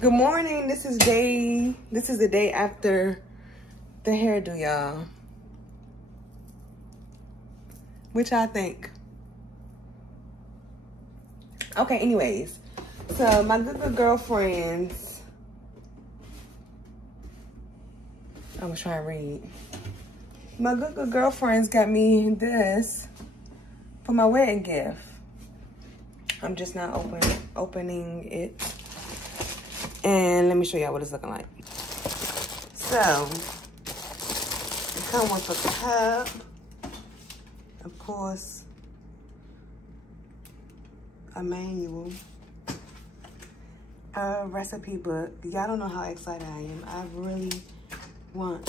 Good morning. This is the day after the hairdo, y'all. What y'all think? Okay, anyways. So my good girlfriends. I'm gonna try and read. My good girlfriends got me this for my wedding gift. I'm just not opening it. And let me show y'all what it's looking like. So, it comes with a cup. Of course, a manual. A recipe book. Y'all don't know how excited I am. I really want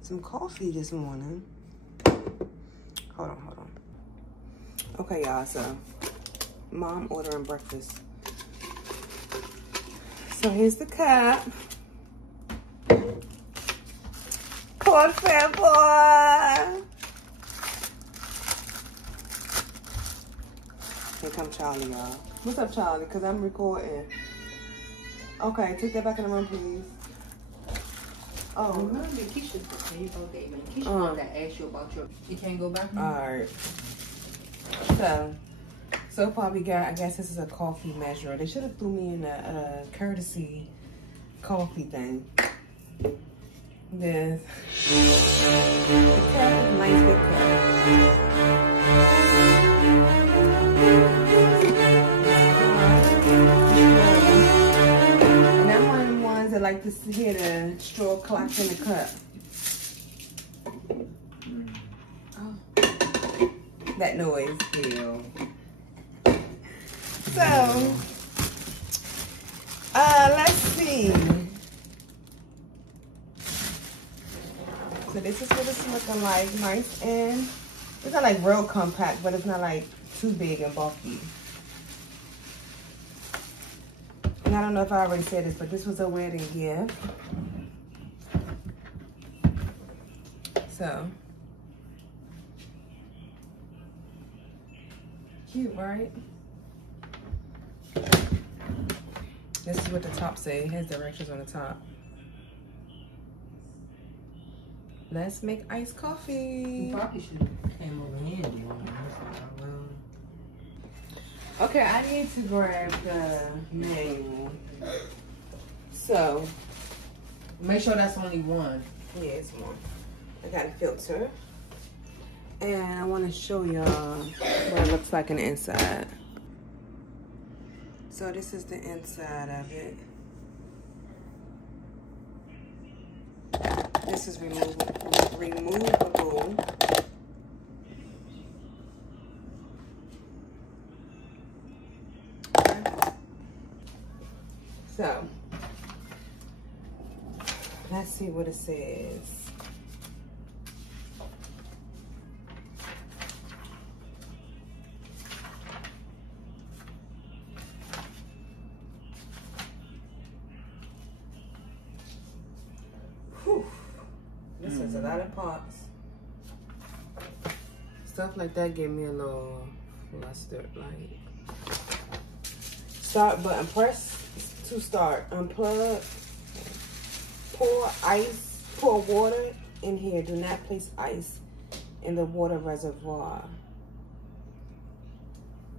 some coffee this morning. Hold on. Okay, y'all, so mom ordering breakfast. So here's the cup. Called Fat Boy. Here come Charlie, y'all. What's up, Charlie? Because I'm recording. Okay, take that back in the room, please. Oh. Remember Keisha's birthday, man. Keisha wanted to ask you about you can't go back? Alright. So far we got, I guess this is a coffee measure. They should have threw me in a courtesy coffee thing. This. The cup is a nice big cup. And I'm one of the ones that like to hear the straw clack in the cup. Oh. That noise. Yeah. So, let's see. So this is what it's looking like, nice and it's not like real compact, but it's not like too big and bulky. And I don't know if I already said this, but this was a wedding gift. So, cute, right? This is what the top say. It has directions on the top. Let's make iced coffee. You probably should have came over here. Okay, I need to grab the manual. So, make sure that's only one. yeah, it's one. I got a filter. And I want to show y'all what it looks like on the inside. So this is the inside of it. This is removable. Okay. So, let's see what it says. This is a lot of parts. Stuff like that gave me a little flustered. Like, start button, press to start, unplug, pour water in here. Do not place ice in the water reservoir.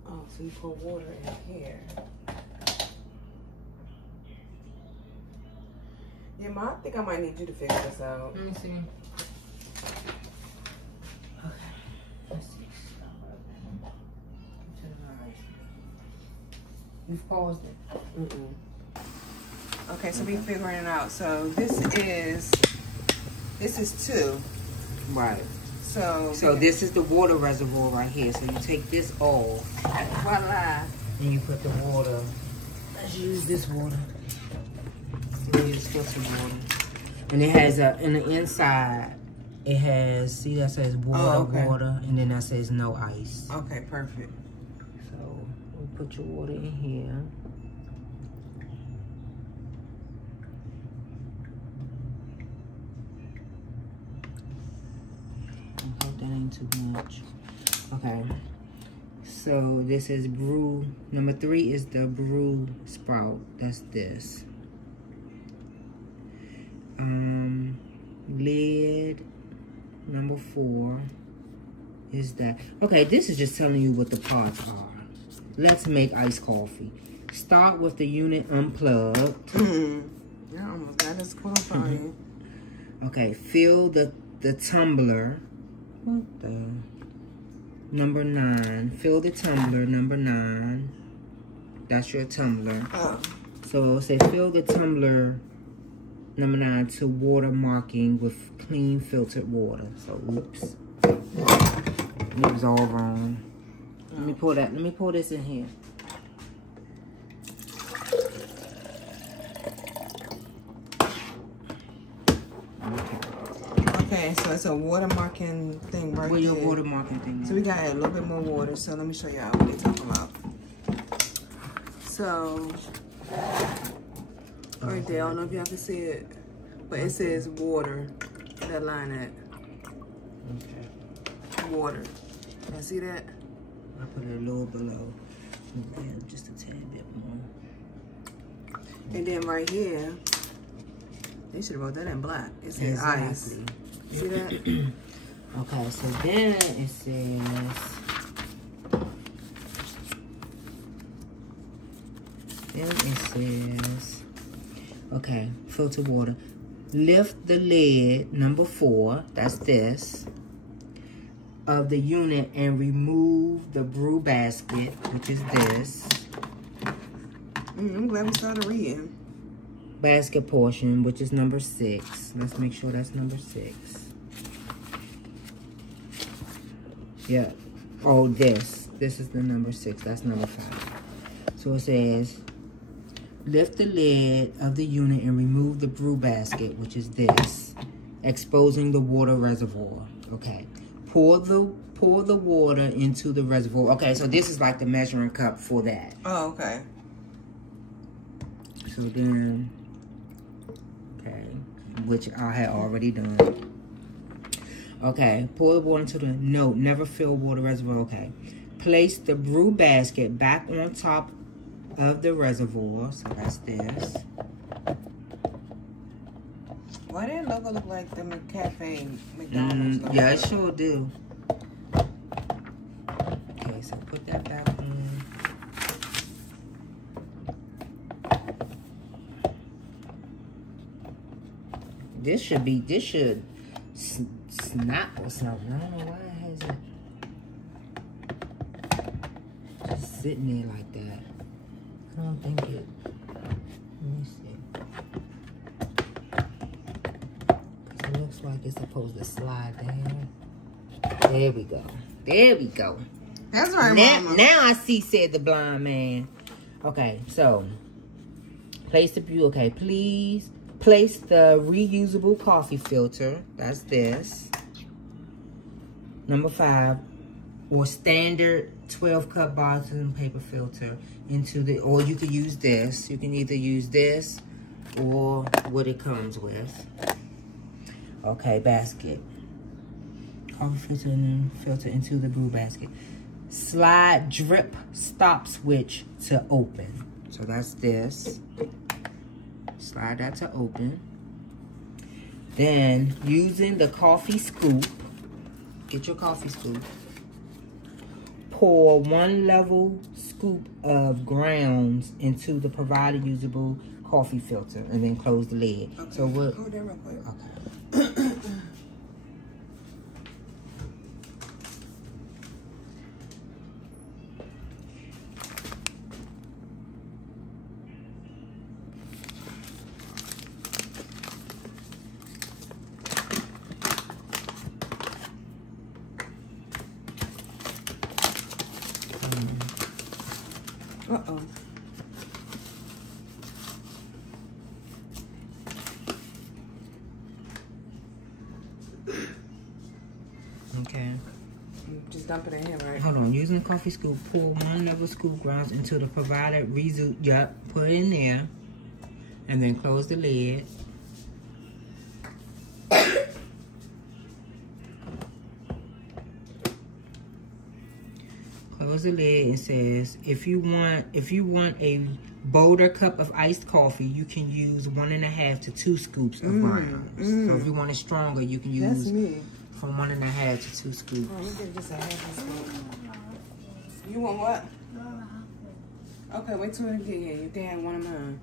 Oh, so you pour water in here. Yeah, Ma, I think I might need you to figure this out. Let me see. Okay. Let's see. You've paused it. Okay, so we figuring it out. So this is 2. Right. So this is the water reservoir right here. So you take this off. Voila. And you put the water. Let's use this water. Use filtered water. And it has in the inside, it has, see that says water, water, and then that says no ice. Okay, perfect. So we'll put your water in here. I hope that ain't too much. Okay. So this is brew. Number 3 is the brew sprout. That's this. Lid. Number 4 is that. Okay, this is just telling you what the parts are. Let's make iced coffee. Start with the unit unplugged. Yeah, almost got this qualifying. Okay, fill the tumbler. What the? Number 9. Fill the tumbler, number 9. That's your tumbler. Oh. So it'll say fill the tumbler, number 9, to water marking with clean filtered water. So oops. It was all wrong. Let me pour that. Let me pour this in here. Okay, so it's a watermarking thing right there. Where your watermarking thing? So we got a little bit more water. So let me show y'all what they're talking about. So right there, I don't know if y'all can see it, but it says water. That line at Okay. water. Y'all see that? I put it a little below. Yeah, just a tad bit more. And then right here, they should have wrote that in black. It says ice. See that? Okay, so then it says, okay, filter water. Lift the lid, number 4, that's this, of the unit and remove the brew basket, which is this. I'm glad we started reading. Basket portion, which is number 6. Let's make sure that's number 6. Yeah. Oh, this is the number 6. That's number 5. So it says, lift the lid of the unit and remove the brew basket, which is this, exposing the water reservoir. Okay. Pour the water into the reservoir. Okay, so this is like the measuring cup for that. Oh, okay. So then, okay, which I had already done. Okay, pour the water into the, no, never fill water reservoir. Okay. Place the brew basket back on top of the reservoir. So that's this. Why did logo look like the McCafe McDonald's logo? Yeah, it sure do. Okay, so put that back on. This should snap or something. I don't know why it has it just sitting there like that. I don't think it. Let me see. Cause it looks like it's supposed to slide down. There we go. There we go. That's right, Mama. Now I see, said the blind man. Okay, so place the brew. Okay, please place the reusable coffee filter. That's this. Number 5, or standard 12-cup bottom paper filter into the, or you could use this. You can either use this or what it comes with. Okay, basket. Coffee filter into the brew basket. Slide drip stop switch to open. So that's this. Slide that to open. Then using the coffee scoop, get your coffee scoop. Pour 1 level scoop of grounds into the provided usable coffee filter and then close the lid. Okay. So what? Hold that real quick. Okay. Uh-oh. Okay. Just dump it in here, right? Hold on. Using the coffee scoop, pour 1 level scoop grounds into the provided residue. Yep. Put it in there. And then close the lid. Close covers the lid and says, if you want a bolder cup of iced coffee, you can use 1.5 to 2 scoops of grounds. So if you want it stronger, you can use from 1.5 to 2 scoops. Oh, let me get just a half a scoop. You want what? Okay, wait till it get here. You can have one of mine.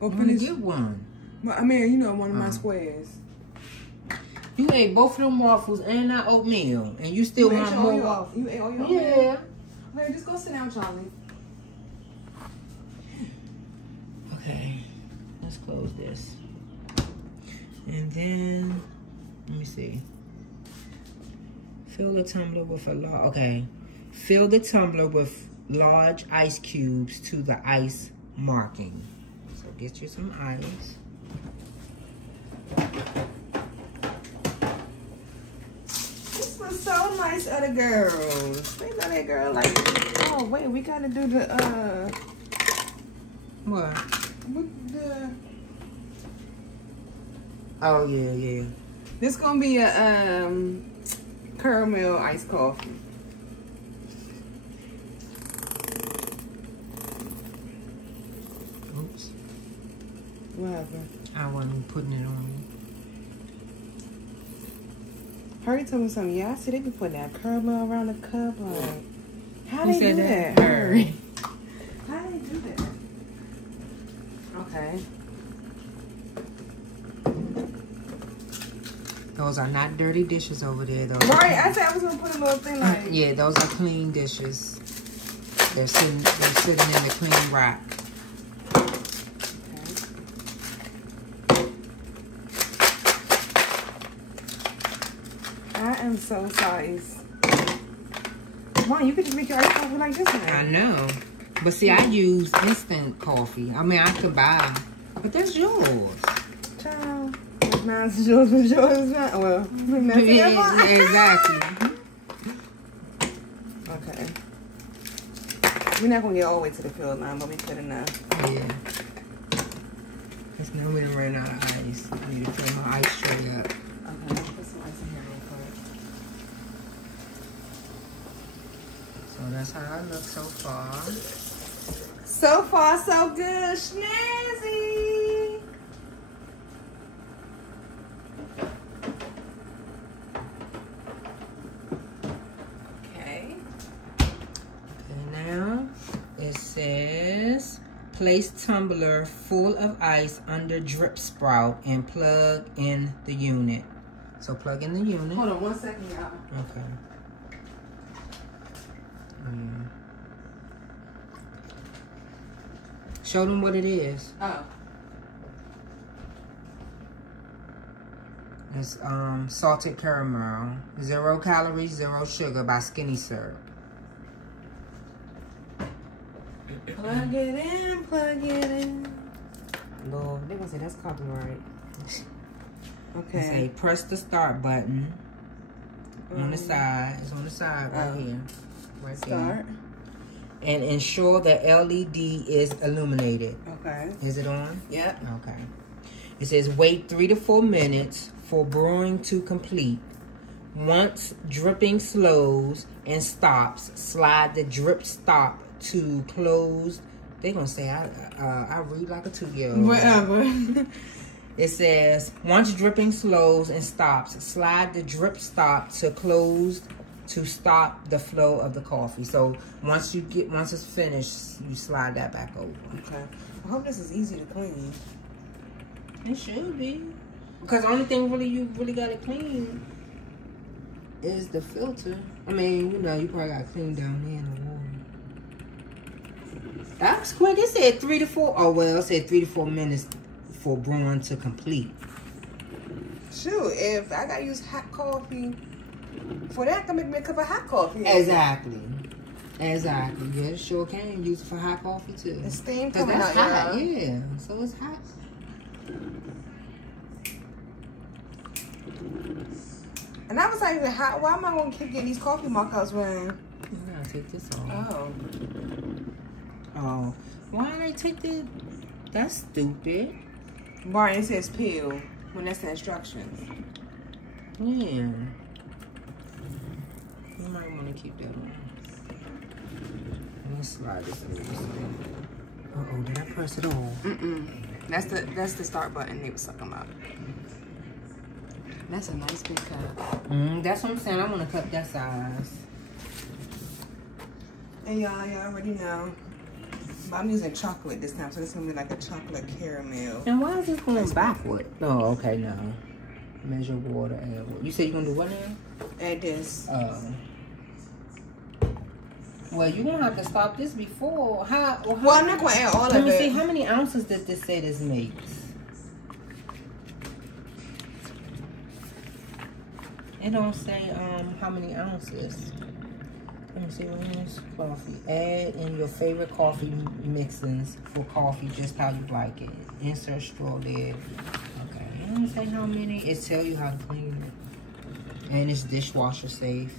I'm gonna get one. Well, I mean, you know, one of my squares. You ate both of them waffles and that oatmeal, and you still want more. You ate all your oatmeal? Yeah. Okay, just go sit down, Charlie. Okay, let's close this. And then, let me see. Fill the tumbler with fill the tumbler with large ice cubes to the ice marking. So get you some ice. This was so nice of the girls. They know that girl like, oh wait, we gotta do the what? With the Oh yeah. This gonna be a caramel iced coffee. Oops. What happened? I wasn't putting it on. Hurry told me something. Yeah, I see they be putting that caramel around the cup. Like, how Who they said do that? that? Hurry. How they do that? Okay. Those are not dirty dishes over there, though. Right, I said I was gonna put a little thing like. Yeah, those are clean dishes. They're sitting in the clean rack. I am so sorry. Mom, you could just make your iced coffee like this, man. I know. But see, I use instant coffee. I mean, I could buy, but that's yours. Child. Mine's yours, was yours is mine. Well, Yeah, exactly. Okay. We're not going to get all the way to the field line, but we could enough. Yeah. Because now we done ran out of ice. I need to fill my ice tray up. Okay, let's put some ice in here real quick. So that's how I look so far. So far, so good. Snazzy. Okay. And now it says place tumbler full of ice under drip sprout and plug in the unit. So plug in the unit. Hold on 1 second, y'all. Okay. Show them what it is. Oh. It's salted caramel, 0 calories, 0 sugar by Skinny Syrup. Plug it in, plug it in. Lord, they're gonna say that's copyright. Okay. Say press the start button on the side. It's on the side right here. Right Start. there. And ensure the LED is illuminated. Okay. Is it on? Yep. Okay. It says wait 3 to 4 minutes for brewing to complete. Once dripping slows and stops, slide the drip stop to closed. They're gonna say I read like a 2-year-old. Whatever. It says once dripping slows and stops, slide the drip stop to closed to stop the flow of the coffee. So once it's finished, you slide that back over. Okay. I hope this is easy to clean. It should be. Because the only thing you really gotta clean is the filter. I mean, you know, you probably gotta clean down there in the water. That was quick. It said 3 to 4. Oh, well, it said 3 to 4 minutes for brewing to complete. Shoot, if I gotta use hot coffee for that, I can make me a cup of hot coffee. Exactly. Exactly. Yeah, it sure can use it for hot coffee too. The steam Because coming that's out, hot. y'all. Yeah. So it's hot. And I was like, why am I gonna keep getting these coffee markers when? I gotta take this off. Oh. Oh. Why did I take this? That's stupid. Barney, it says peel when that's the instructions. Yeah. You might want to keep that on. me slide this in. Uh-oh, did I press it on? That's the start button they was talking about. That's a nice big cup. That's what I'm saying. I want to cut that size. And y'all already know. But I'm using chocolate this time, so this is gonna be like a chocolate caramel. And why is this going backward? Oh, okay, now. Measure water, add water. You said you're gonna do what now? Add this. Well, you're gonna have to stop this before. Well, I'm not gonna add all of it. Let me see, how many ounces did this say this makes? It don't say how many ounces. Let me see what is coffee. Add in your favorite coffee mixings for coffee, just how you like it. Insert straw lid. Okay, it don't say how many. It tell you how to clean it, and it's dishwasher safe.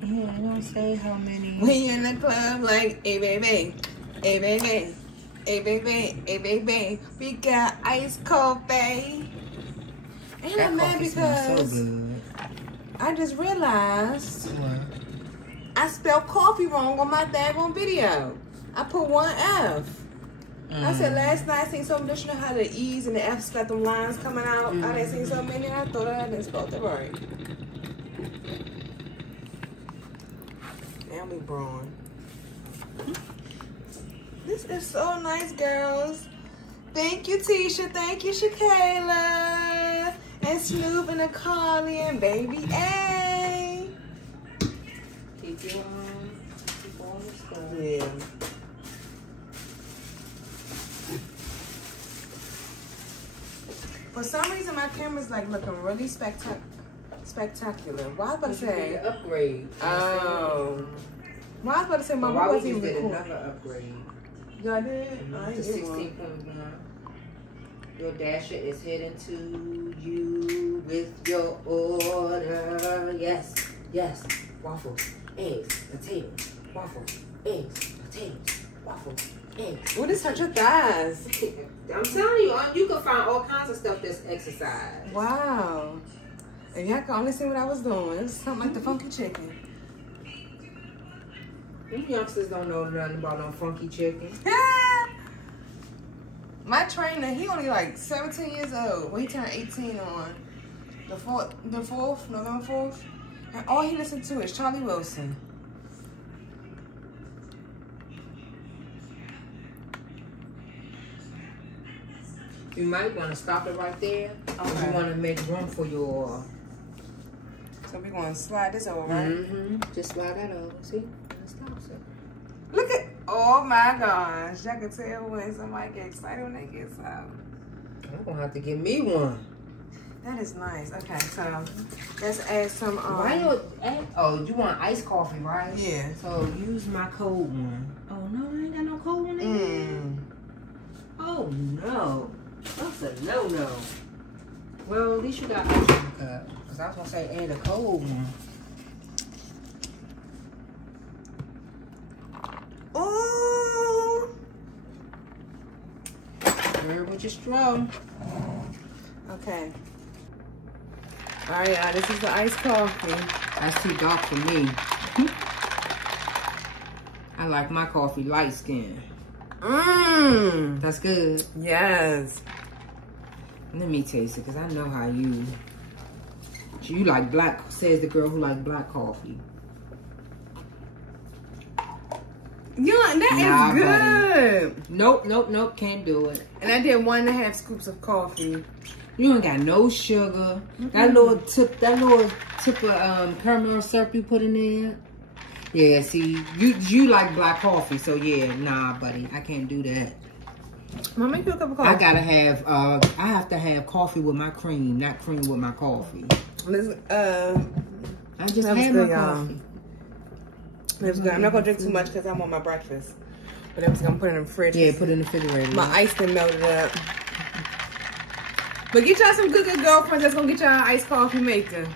Yeah, it don't say how many. When you're in the club, like, hey baby, hey baby, hey baby, hey baby, we got iced coffee. And That I'm mad coffee smells because so good. I just realized What? I spelled coffee wrong on my daggone video. I put one F. I said last night I seen so much, you know how the E's and the F's got them lines coming out. I didn't see so many. I thought I didn't spell it right. And we brawn. This is so nice, girls. Thank you, Tisha. Thank you, Shakayla. And Snoop and Carly and Baby A. Keep your keep all this stuff. Yeah. For some reason, my camera's like looking really spectacular. Why I was about to say? Upgrade. Oh. Why I was about to say, Mom, why wasn't we even did recording. another upgrade. Y'all did? I To ain't get one. 16.1. Your dasher is heading to you with your order. Yes, yes. Waffles, eggs, potatoes. Waffles, eggs, potatoes. Waffles, eggs. What is such a thighs? I'm telling you, you can find all kinds of stuff that's exercise. Wow. And y'all can only see what I was doing. It's something like the funky chicken. You youngsters don't know nothing about no funky chicken. My trainer, he only like 17 years old. Well, he turned 18 on the 4th, November 4th. And all he listened to is Charlie Wilson. You might want to stop it right there. Okay. You want to make room for your... So we're going to slide this over, right? Just slide that over. See? It stops it. Look at, oh my gosh. Y'all can tell when somebody gets excited when they get some. I'm going to have to get me one. That is nice. Okay, so let's add some. Why you add, oh, you want iced coffee, right? Yeah. So use my cold one. Oh, no, I ain't got no cold one in there. Oh, no. That's a no-no. Well, at least you got ice in the cup. Because I was going to say add a cold one. Ooh. Stir with your straw. Okay. All right, y'all. This is the iced coffee. That's too dark for me. I like my coffee light skin. That's good. Yes. Let me taste it, because I know how you like black, says the girl who like black coffee. Yeah, that is good. Buddy. Nope, can't do it. And I did 1.5 scoops of coffee. You ain't got no sugar. That little tip of caramel syrup you put in there. Yeah, see, you like black coffee, so yeah, nah, buddy, I can't do that. I'll make you a cup of coffee. I gotta have, I have to have coffee with my cream, not cream with my coffee. I just had my coffee. It was good. I'm not gonna drink too much because I want my breakfast. But I was gonna put it in the fridge. Yeah, put it in the refrigerator. My ice done melted up. But get y'all some good girlfriends that's gonna get y'all an iced coffee maker.